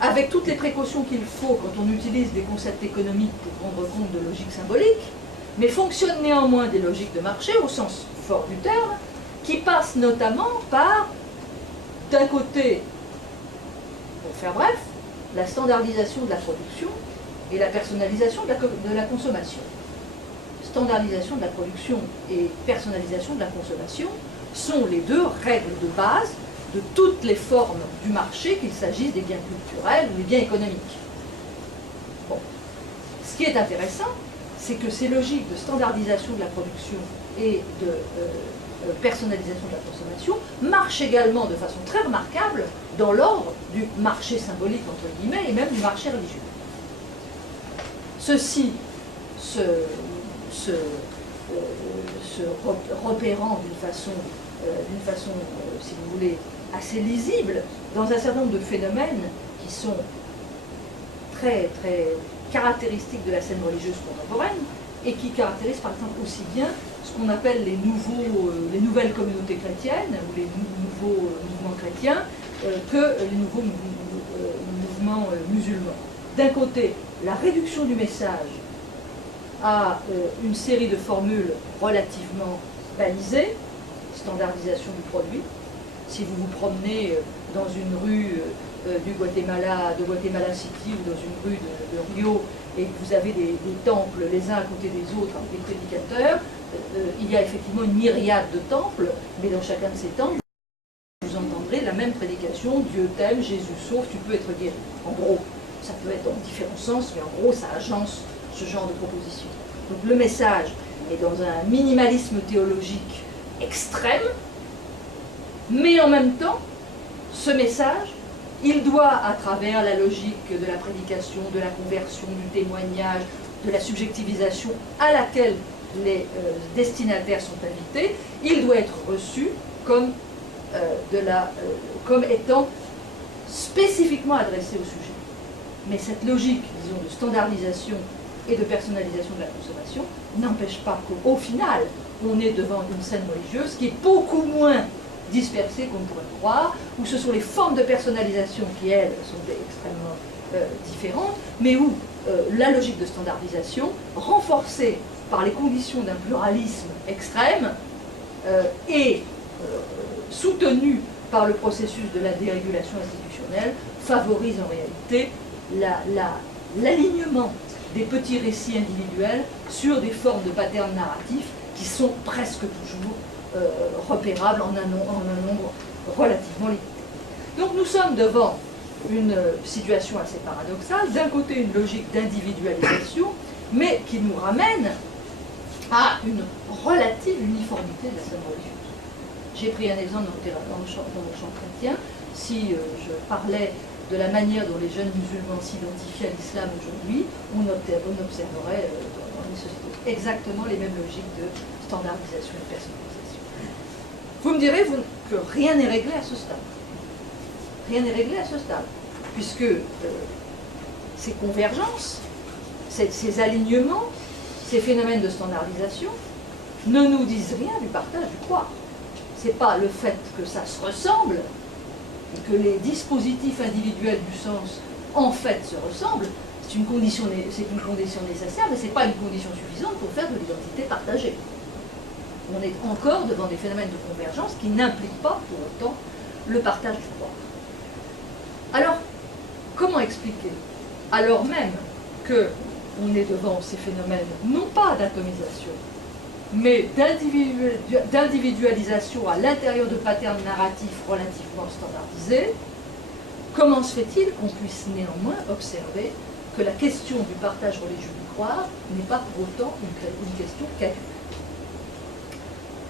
avec toutes les précautions qu'il faut quand on utilise des concepts économiques pour rendre compte de logique symbolique, mais fonctionnent néanmoins des logiques de marché au sens fort du terme, qui passent notamment par, d'un côté, pour faire bref, la standardisation de la production et la personnalisation de la consommation. Standardisation de la production et personnalisation de la consommation sont les deux règles de base de toutes les formes du marché, qu'il s'agisse des biens culturels ou des biens économiques. Bon. Ce qui est intéressant, c'est que ces logiques de standardisation de la production et de personnalisation de la consommation marchent également de façon très remarquable dans l'ordre du marché symbolique, entre guillemets, et même du marché religieux. Ceci se repérant d'une façon, si vous voulez, assez lisible dans un certain nombre de phénomènes qui sont très, très caractéristiques de la scène religieuse contemporaine et qui caractérisent par exemple aussi bien ce qu'on appelle les nouvelles communautés chrétiennes ou les nouveaux mouvements chrétiens que les nouveaux mouvements musulmans. D'un côté, la réduction du message à une série de formules relativement balisées, standardisation du produit. Si vous vous promenez dans une rue de Guatemala City ou dans une rue de Rio et que vous avez des temples les uns à côté des autres avec des prédicateurs, il y a effectivement une myriade de temples, mais dans chacun de ces temples, vous entendrez la même prédication, Dieu t'aime, Jésus sauve, tu peux être guéri. En gros, ça peut être dans différents sens, mais en gros, ça agence ce genre de proposition. Donc le message est dans un minimalisme théologique extrême, mais en même temps, ce message, il doit, à travers la logique de la prédication, de la conversion, du témoignage, de la subjectivisation à laquelle les destinataires sont invités, il doit être reçu comme, comme étant spécifiquement adressé au sujet. Mais cette logique, disons, de standardisation et de personnalisation de la consommation n'empêche pas qu'au final, on est devant une scène religieuse qui est beaucoup moins dispersée qu'on pourrait croire, où ce sont les formes de personnalisation qui, elles, sont extrêmement différentes, mais où la logique de standardisation, renforcée par les conditions d'un pluralisme extrême, et soutenue par le processus de la dérégulation institutionnelle, favorise en réalité l'alignement des petits récits individuels sur des formes de patterns narratifs qui sont presque toujours repérables en un nombre relativement limité. Donc nous sommes devant une situation assez paradoxale, d'un côté une logique d'individualisation, mais qui nous ramène à une relative uniformité de la scène religieuse. J'ai pris un exemple dans le champ chrétien. Si je parlais de la manière dont les jeunes musulmans s'identifient à l'islam aujourd'hui, on observerait dans les sociétés exactement les mêmes logiques de standardisation et de personnalisation. Vous me direz que rien n'est réglé à ce stade. Rien n'est réglé à ce stade, puisque ces convergences, ces alignements, ces phénomènes de standardisation ne nous disent rien du partage du croire. Ce n'est pas le fait que ça se ressemble, et que les dispositifs individuels du sens, en fait, se ressemblent, c'est une condition nécessaire, mais ce n'est pas une condition suffisante pour faire de l'identité partagée. On est encore devant des phénomènes de convergence qui n'impliquent pas pour autant le partage du croire. Alors, comment expliquer, alors même qu'on est devant ces phénomènes, non pas d'atomisation, mais d'individualisation à l'intérieur de patterns narratifs relativement standardisés, comment se fait-il qu'on puisse néanmoins observer que la question du partage religieux du croire n'est pas pour autant une question caduque?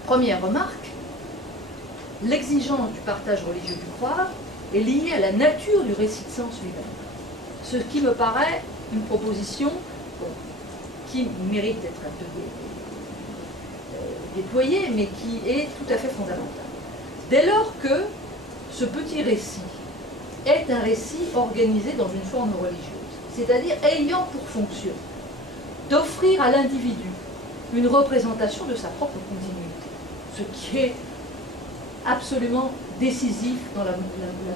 Première remarque, l'exigence du partage religieux du croire est liée à la nature du récit de sens lui-même. Ce qui me paraît une proposition qui mérite d'être un peu déployée, mais qui est tout à fait fondamentale. Dès lors que ce petit récit est un récit organisé dans une forme religieuse, c'est-à-dire ayant pour fonction d'offrir à l'individu une représentation de sa propre continuité, ce qui est absolument décisif dans la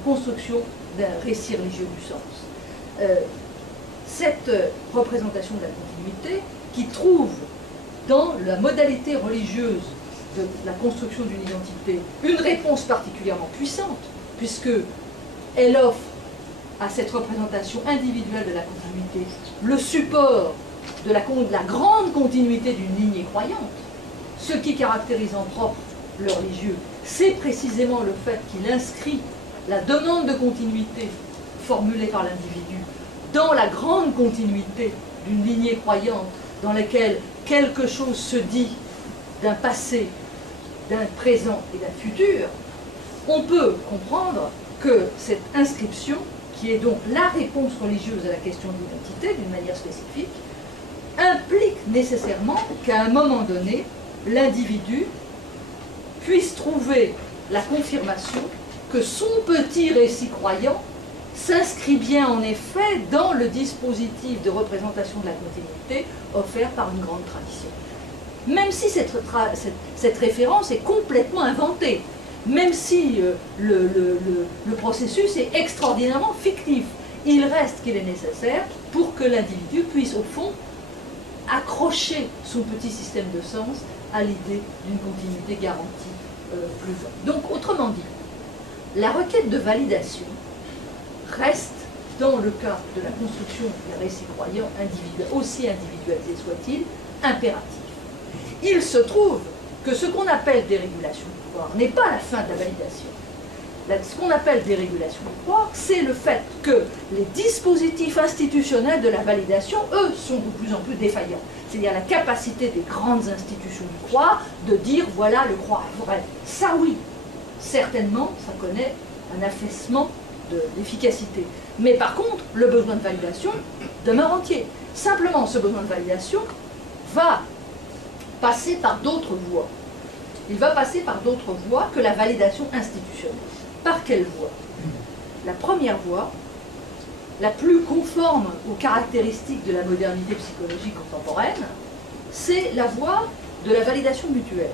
construction d'un récit religieux du sens. Cette représentation de la continuité, qui trouve dans la modalité religieuse de la construction d'une identité une réponse particulièrement puissante, puisque elle offre à cette représentation individuelle de la continuité le support de la grande continuité d'une lignée croyante. Ce qui caractérise en propre le religieux, c'est précisément le fait qu'il inscrit la demande de continuité formulée par l'individu dans la grande continuité d'une lignée croyante dans laquelle quelque chose se dit d'un passé, d'un présent et d'un futur. On peut comprendre que cette inscription, qui est donc la réponse religieuse à la question de l'identité d'une manière spécifique, implique nécessairement qu'à un moment donné, l'individu puisse trouver la confirmation que son petit récit croyant s'inscrit bien en effet dans le dispositif de représentation de la continuité offert par une grande tradition. Même si cette référence est complètement inventée, même si le processus est extraordinairement fictif, il reste qu'il est nécessaire pour que l'individu puisse au fond accrocher son petit système de sens à l'idée d'une continuité garantie plus forte. Donc autrement dit, la requête de validation reste, dans le cas de la construction des récits croyants aussi individualisés soient-ils, impératif. Il se trouve que ce qu'on appelle dérégulation du pouvoir n'est pas la fin de la validation. Ce qu'on appelle dérégulation du pouvoir, c'est le fait que les dispositifs institutionnels de la validation, eux, sont de plus en plus défaillants. C'est-à-dire la capacité des grandes institutions du croire de dire voilà, le croire est vrai. Ça oui, certainement, ça connaît un affaissement de l'efficacité. Mais par contre, le besoin de validation demeure entier. Simplement, ce besoin de validation va passer par d'autres voies. Il va passer par d'autres voies que la validation institutionnelle. Par quelle voie? La première voie, la plus conforme aux caractéristiques de la modernité psychologique contemporaine, c'est la voie de la validation mutuelle,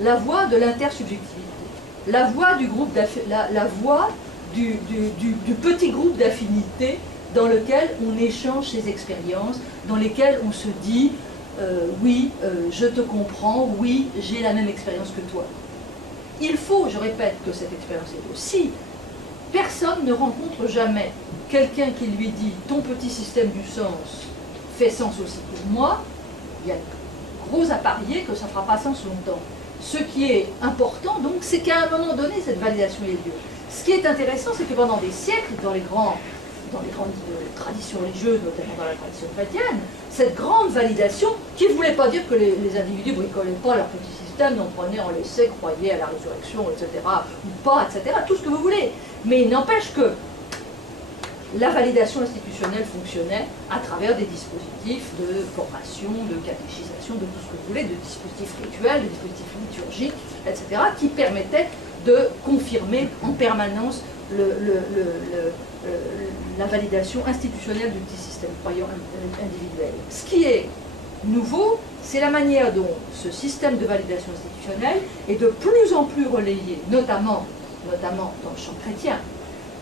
la voie de l'intersubjectivité, la voie du groupe la voie du petit groupe d'affinités dans lequel on échange ses expériences, dans lesquelles on se dit oui, je te comprends, oui, j'ai la même expérience que toi. Il faut, je répète, que cette expérience est aussi. Personne ne rencontre jamais quelqu'un qui lui dit « ton petit système du sens fait sens aussi pour moi », il y a gros à parier que ça ne fera pas sens longtemps. Ce qui est important, donc, c'est qu'à un moment donné, cette validation ait lieu. Ce qui est intéressant, c'est que pendant des siècles, dans les grandes traditions religieuses, notamment dans la tradition chrétienne, cette grande validation, qui ne voulait pas dire que les individus ne bricolaient pas leur petit système, n'en prenaient en l'essai, croyaient à la résurrection, etc., ou pas, etc., tout ce que vous voulez. Mais il n'empêche que la validation institutionnelle fonctionnait à travers des dispositifs de formation, de catéchisation, de tout ce que vous voulez, de dispositifs rituels, de dispositifs liturgiques, etc., qui permettaient de confirmer en permanence la validation institutionnelle du petit système croyant individuel. Ce qui est nouveau, c'est la manière dont ce système de validation institutionnelle est de plus en plus relayé, notamment dans le champ chrétien,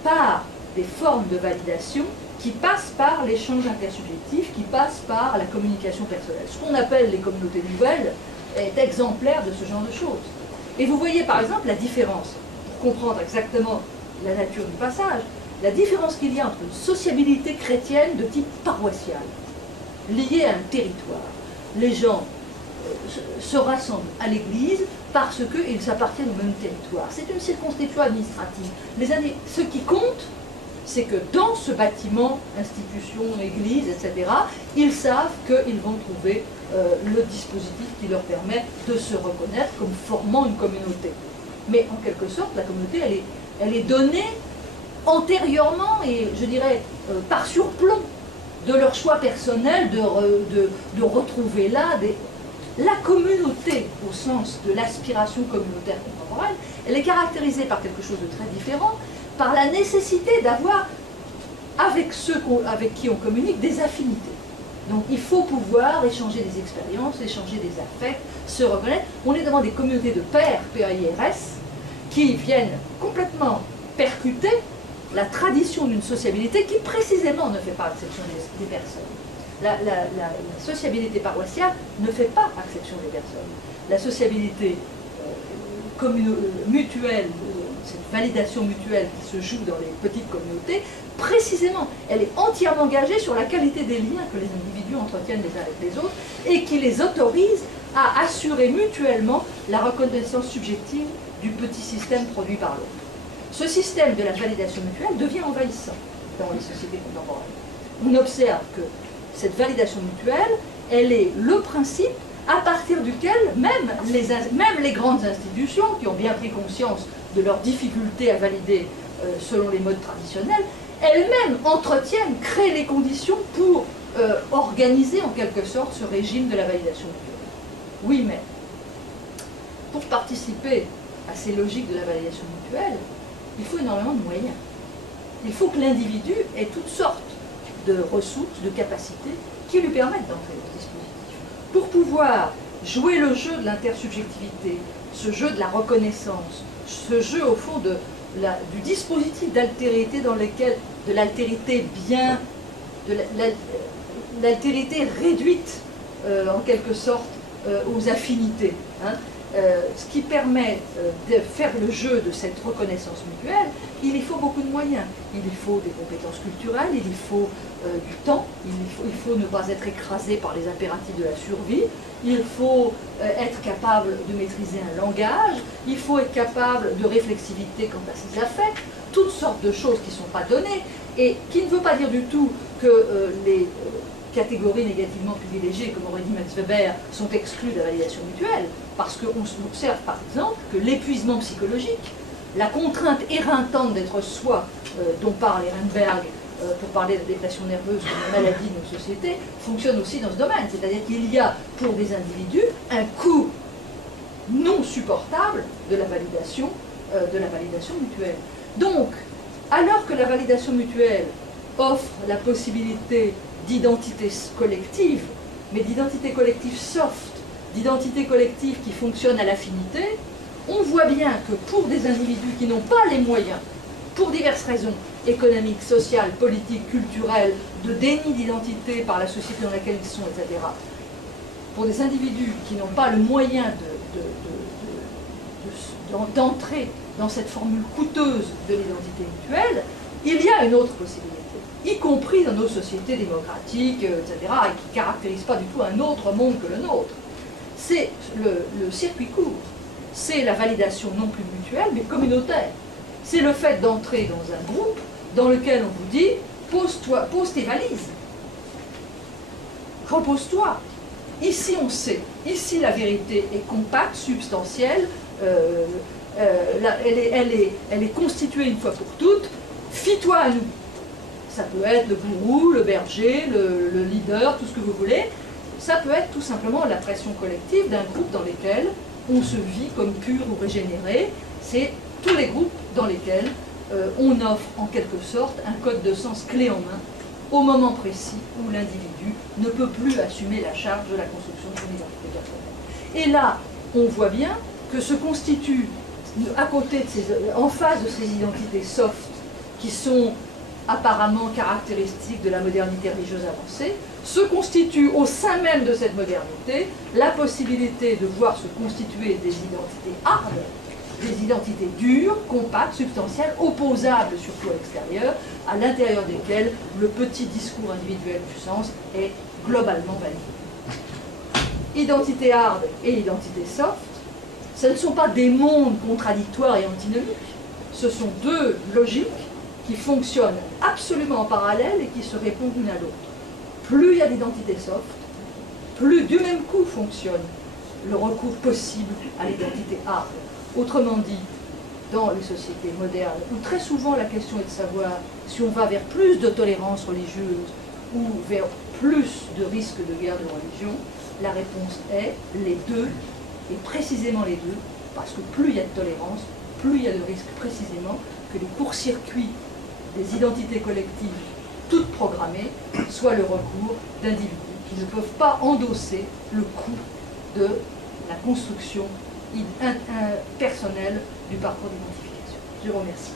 par des formes de validation qui passent par l'échange intersubjectif, qui passent par la communication personnelle. Ce qu'on appelle les communautés nouvelles est exemplaire de ce genre de choses. Et vous voyez par exemple la différence, pour comprendre exactement la nature du passage, la différence qu'il y a entre une sociabilité chrétienne de type paroissial, liée à un territoire. Les gens se rassemblent à l'église parce qu'ils appartiennent au même territoire. C'est une circonscription administrative. Ce qui compte, c'est que dans ce bâtiment, institution, église, etc., ils savent qu'ils vont trouver le dispositif qui leur permet de se reconnaître comme formant une communauté. Mais en quelque sorte, la communauté, elle est donnée antérieurement et, je dirais, par surplomb de leur choix personnel de retrouver là la communauté au sens de l'aspiration communautaire contemporaine. Elle est caractérisée par quelque chose de très différent, par la nécessité d'avoir avec ceux avec qui on communique des affinités. Donc il faut pouvoir échanger des expériences, échanger des affects, se reconnaître. On est devant des communautés de pairs, P-A-I-R-S, qui viennent complètement percuter la tradition d'une sociabilité qui précisément ne fait pas exception des personnes. La sociabilité paroissiale ne fait pas exception des personnes. La sociabilité mutuelle, cette validation mutuelle qui se joue dans les petites communautés, précisément, elle est entièrement engagée sur la qualité des liens que les individus entretiennent les uns avec les autres et qui les autorise à assurer mutuellement la reconnaissance subjective du petit système produit par l'autre. Ce système de la validation mutuelle devient envahissant dans les sociétés contemporaines. On observe que cette validation mutuelle, elle est le principe à partir duquel même les grandes institutions, qui ont bien pris conscience de leur difficulté à valider selon les modes traditionnels, elles-mêmes entretiennent, créent les conditions pour organiser en quelque sorte ce régime de la validation mutuelle. Oui, mais pour participer à ces logiques de la validation mutuelle, il faut énormément de moyens. Il faut que l'individu ait toutes sortes de ressources, de capacités qui lui permettent d'entrer dans ce dispositif. Pour pouvoir jouer le jeu de l'intersubjectivité, ce jeu de la reconnaissance, ce jeu au fond du dispositif d'altérité dans lequel, de l'altérité bien, de l'altérité réduite en quelque sorte aux affinités, hein, ce qui permet de faire le jeu de cette reconnaissance mutuelle, il y faut beaucoup de moyens. Il y faut des compétences culturelles, il y faut du temps, il faut ne pas être écrasé par les impératifs de la survie, il faut être capable de maîtriser un langage, il faut être capable de réflexivité quant à ses affects, toutes sortes de choses qui ne sont pas données, et qui ne veut pas dire du tout que les catégories négativement privilégiées, comme aurait dit Max Weber, sont exclues de la validation mutuelle, parce qu'on observe par exemple que l'épuisement psychologique, la contrainte éreintante d'être soi, dont parle Ehrenberg pour parler de dépression nerveuse comme une maladie de nos sociétés, fonctionne aussi dans ce domaine. C'est-à-dire qu'il y a pour des individus un coût non supportable de la validation mutuelle. Donc, alors que la validation mutuelle offre la possibilité d'identité collective, mais d'identité collective soft, d'identité collective qui fonctionne à l'affinité, on voit bien que pour des individus qui n'ont pas les moyens, pour diverses raisons économiques, sociales, politiques, culturelles, de déni d'identité par la société dans laquelle ils sont, etc., pour des individus qui n'ont pas le moyen d'entrer dans cette formule coûteuse de l'identité mutuelle, il y a une autre possibilité, y compris dans nos sociétés démocratiques, etc., et qui ne caractérisent pas du tout un autre monde que le nôtre. C'est le circuit court. C'est la validation non plus mutuelle, mais communautaire. C'est le fait d'entrer dans un groupe dans lequel on vous dit « pose tes valises, repose-toi ». Ici on sait, ici la vérité est compacte, substantielle, elle est constituée une fois pour toutes, fie-toi à nous. Ça peut être le gourou, le berger, le leader, tout ce que vous voulez. Ça peut être tout simplement la pression collective d'un groupe dans lequel on se vit comme pur ou régénéré. C'est tous les groupes dans lesquels on offre en quelque sorte un code de sens clé en main au moment précis où l'individu ne peut plus assumer la charge de la construction de son identité personnelle. Et là, on voit bien que se constitue, à côté en face de ces identités soft, qui sont apparemment caractéristiques de la modernité religieuse avancée, se constitue au sein même de cette modernité la possibilité de voir se constituer des identités hardes, des identités dures, compactes, substantielles, opposables surtout à l'extérieur, à l'intérieur desquelles le petit discours individuel du sens est globalement validé. Identité hard et identité soft, ce ne sont pas des mondes contradictoires et antinomiques, ce sont deux logiques qui fonctionnent absolument en parallèle et qui se répondent l'une à l'autre. Plus il y a d'identité soft, plus du même coup fonctionne le recours possible à l'identité hard. Autrement dit, dans les sociétés modernes, où très souvent la question est de savoir si on va vers plus de tolérance religieuse ou vers plus de risques de guerre de religion, la réponse est les deux, et précisément les deux, parce que plus il y a de tolérance, plus il y a de risques précisément que les courts-circuits des identités collectives toutes programmées soient le recours d'individus qui ne peuvent pas endosser le coût de la construction personnelle du parcours d'identification. Je vous remercie.